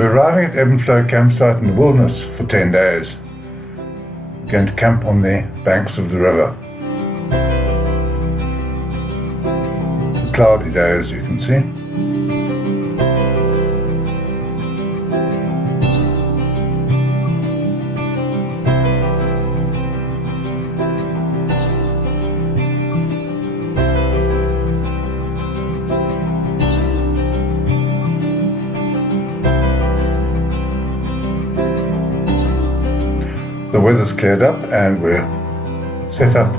We're arriving at Ebb and Flow Campsite in the wilderness for 10 days. We're going to camp on the banks of the river. It's a cloudy day, as you can see. The weather's cleared up and we're set up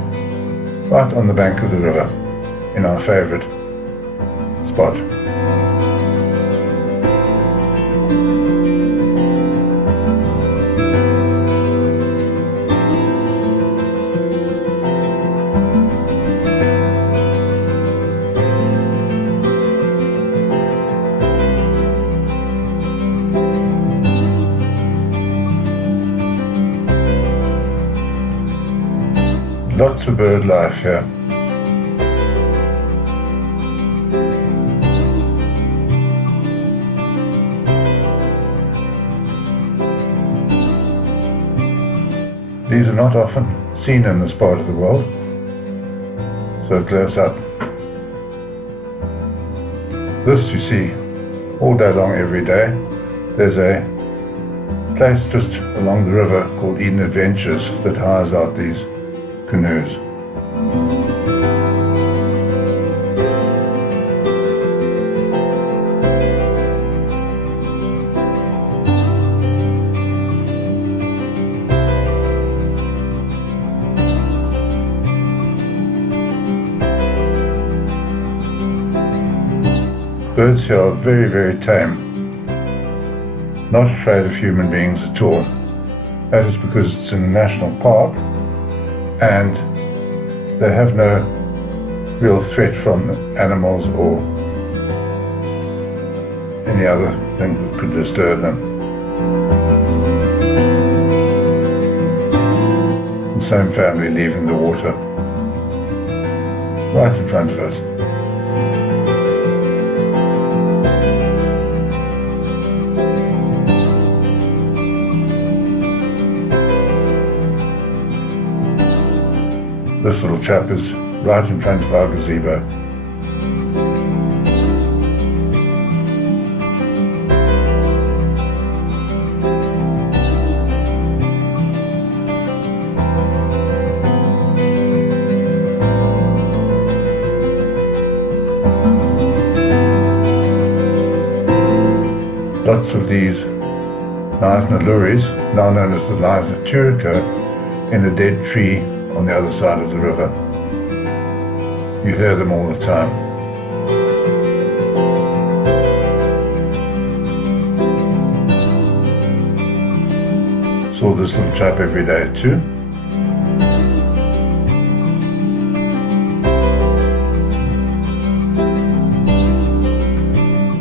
right on the bank of the river in our favourite spot. Lots of bird life here. These are not often seen in this part of the world, so close up. This you see all day long, every day. There's a place just along the river called Eden Adventures that hires out these canoes. Birds here are very, very tame, not afraid of human beings at all. That is because it's in a national park and they have no real threat from animals or any other thing that could disturb them. The same family leaving the water right in front of us. This little chap is right in front of our gazebo. Lots of these Naisna lories, now known as the Naisna turico, in a dead tree on the other side of the river. You hear them all the time. Saw this little chap every day too.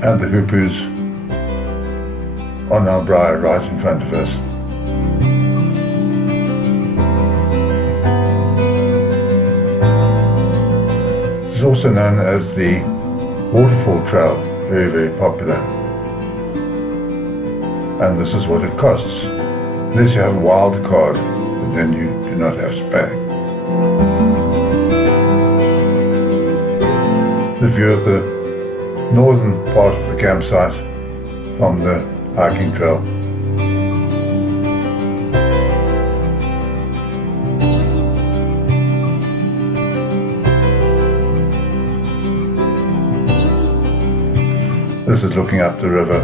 And the hoopoes on our braai right in front of us. It's also known as the waterfall trail, very, very popular. And this is what it costs. Unless you have a wild card, but then you do not have to pay. The view of the northern part of the campsite from the hiking trail. This is looking up the river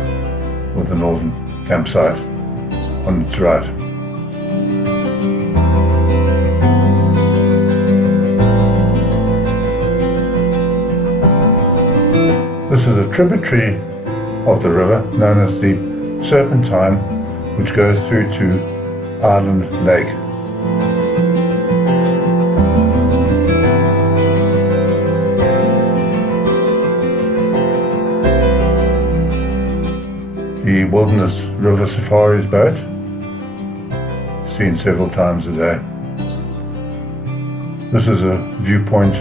with the northern campsite on its right. This is a tributary of the river known as the Serpentine, which goes through to Island Lake. The Wilderness River Safaris boat, seen several times a day. This is a viewpoint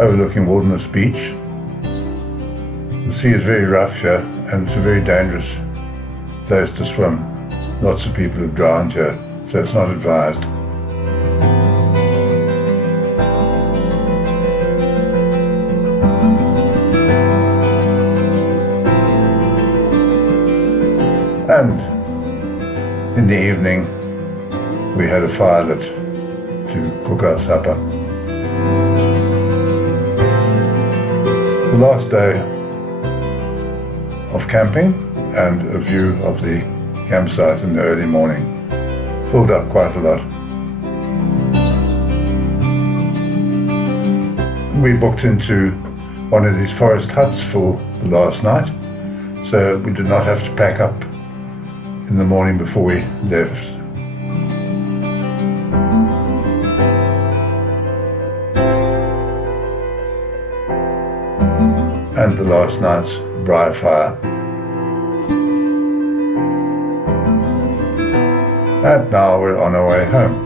overlooking Wilderness Beach. The sea is very rough here and it's a very dangerous place to swim. Lots of people have drowned here, so it's not advised. And in the evening, we had a fire lit to cook our supper. The last day of camping and a view of the campsite in the early morning filled up quite a lot. We booked into one of these forest huts for the last night, so we did not have to pack up in the morning before we left. And the last night's braai fire. And now we're on our way home.